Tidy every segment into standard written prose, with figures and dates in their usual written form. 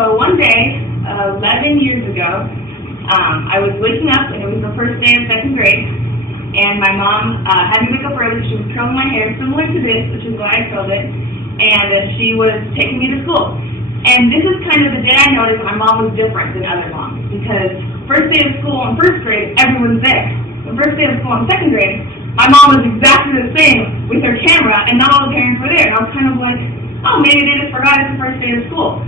So one day, 11 years ago, I was waking up, and it was the first day of second grade, and my mom had me wake up early. She was curling my hair, similar to this, which is why I curled it, and she was taking me to school. And this is kind of the day I noticed my mom was different than other moms, because first day of school in first grade, everyone's there. The first day of school in second grade, my mom was exactly the same with her camera, and not all the parents were there. And I was kind of like, oh, maybe they just forgot it's the first day of school.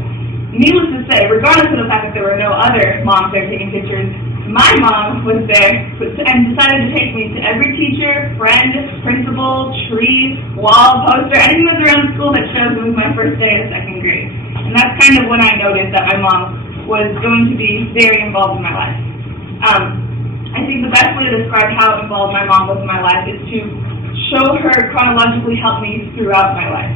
Needless to say, regardless of the fact that there were no other moms there taking pictures, my mom was there and decided to take me to every teacher, friend, principal, tree, wall, poster, anything that's around school that shows it was my first day of second grade. And that's kind of when I noticed that my mom was going to be very involved in my life. I think the best way to describe how involved my mom was in my life is to show her chronologically help me throughout my life.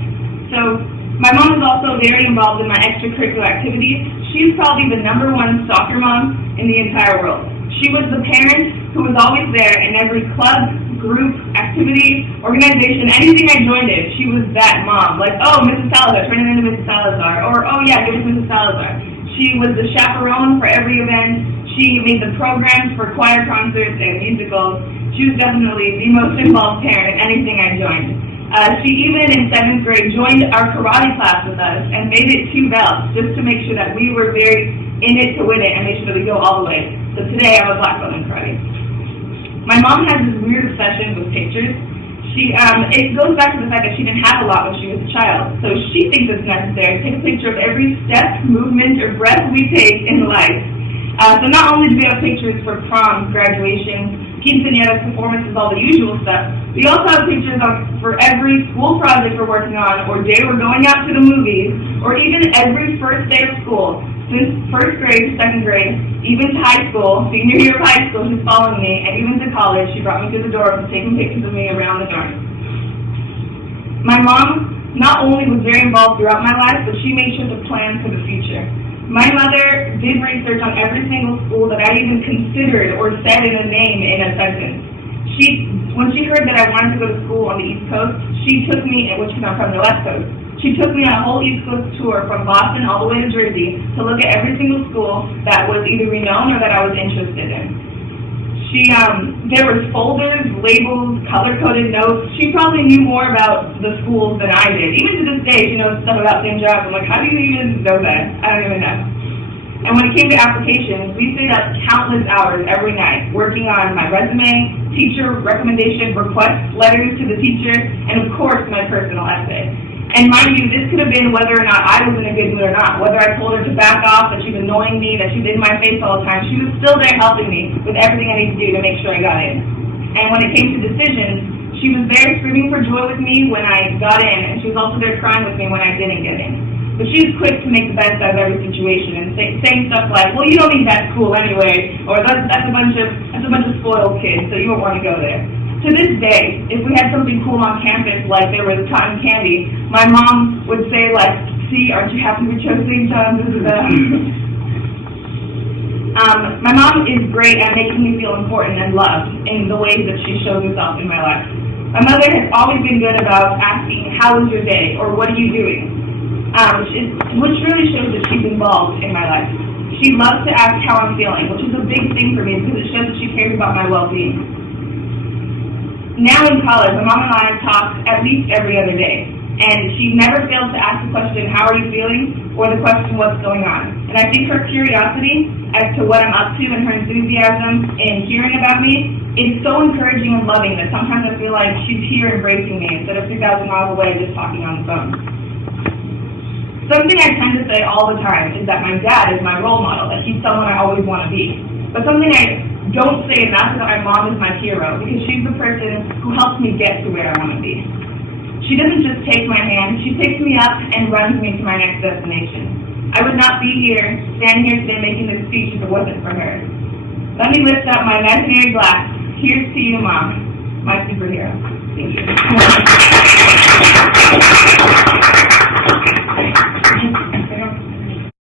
So my mom is also very involved in my extracurricular activities. She's probably the #1 soccer mom in the entire world. She was the parent who was always there in every club, group, activity, organization, anything I joined in. She was that mom. Like, oh, Mrs. Salazar, turn it into Mrs. Salazar. Or, oh yeah, give it to Mrs. Salazar. She was the chaperone for every event. She made the programs for choir concerts and musicals. She was definitely the most involved parent in anything I joined. She even in 7th grade joined our karate class with us and made it 2 belts just to make sure that we were very in it to win it and make sure that we go all the way. So today I'm a black belt in karate. My mom has this weird obsession with pictures. It goes back to the fact that she didn't have a lot when she was a child. So she thinks it's necessary to take a picture of every step, movement, or breath we take in life. So not only do we have pictures for prom, graduation, quinceañeras, performances, all the usual stuff, we also have pictures for every school project we're working on, or day we're going out to the movies, or even every first day of school. Since first grade to second grade, even to high school, senior year of high school, she's following me, and even to college, she brought me to the door and taking pictures of me around the dorm. My mom not only was very involved throughout my life, but she made sure to plan for the future. My mother did research on every single school that I even considered or said in a name in a sentence. When she heard that I wanted to go to school on the East Coast, she took me, which is I'm from the West Coast, she took me on a whole East Coast tour from Boston all the way to Jersey to look at every single school that was either renowned or that I was interested in. There was folders, labels, color-coded notes. She probably knew more about the schools than I did. Even to this day, she knows stuff about St. John's. I'm like, how do you even know that? I don't even know. And when it came to applications, we stayed up countless hours every night working on my resume, teacher recommendation requests, letters to the teacher, and of course my personal essay. And mind you, this could have been whether or not I was in a good mood or not, whether I told her to back off, that she was annoying me, that she was in my face all the time. She was still there helping me with everything I needed to do to make sure I got in. And when it came to decisions, she was there screaming for joy with me when I got in, and she was also there crying with me when I didn't get in. But she was quick to make the best out of every situation and saying stuff like, well, you don't need that school anyway, or that's a bunch of spoiled kids, so you won't want to go there. To this day, if we had something cool on campus, like there was cotton candy, my mom would say, like, see, aren't you happy we chose St. John's? My mom is great at making me feel important and loved in the ways that she shows herself in my life. My mother has always been good about asking, how was your day, or what are you doing? Which really shows that she's involved in my life. She loves to ask how I'm feeling, which is a big thing for me because it shows that she cares about my well-being. Now in college, my mom and I talk at least every other day, and she never fails to ask the question, how are you feeling, or the question, what's going on? And I think her curiosity as to what I'm up to and her enthusiasm in hearing about me is so encouraging and loving that sometimes I feel like she's here embracing me instead of 3,000 miles away just talking on the phone. Something I tend to say all the time is that my dad is my role model, that he's someone I always want to be. But something I don't say enough is that my mom is my hero, because she's the person who helps me get to where I want to be. She doesn't just take my hand, she picks me up and runs me to my next destination. I would not be here, standing here today making this speech if it wasn't for her. Let me lift up my imaginary glass. Here's to you, Mom, my superhero. Thank you.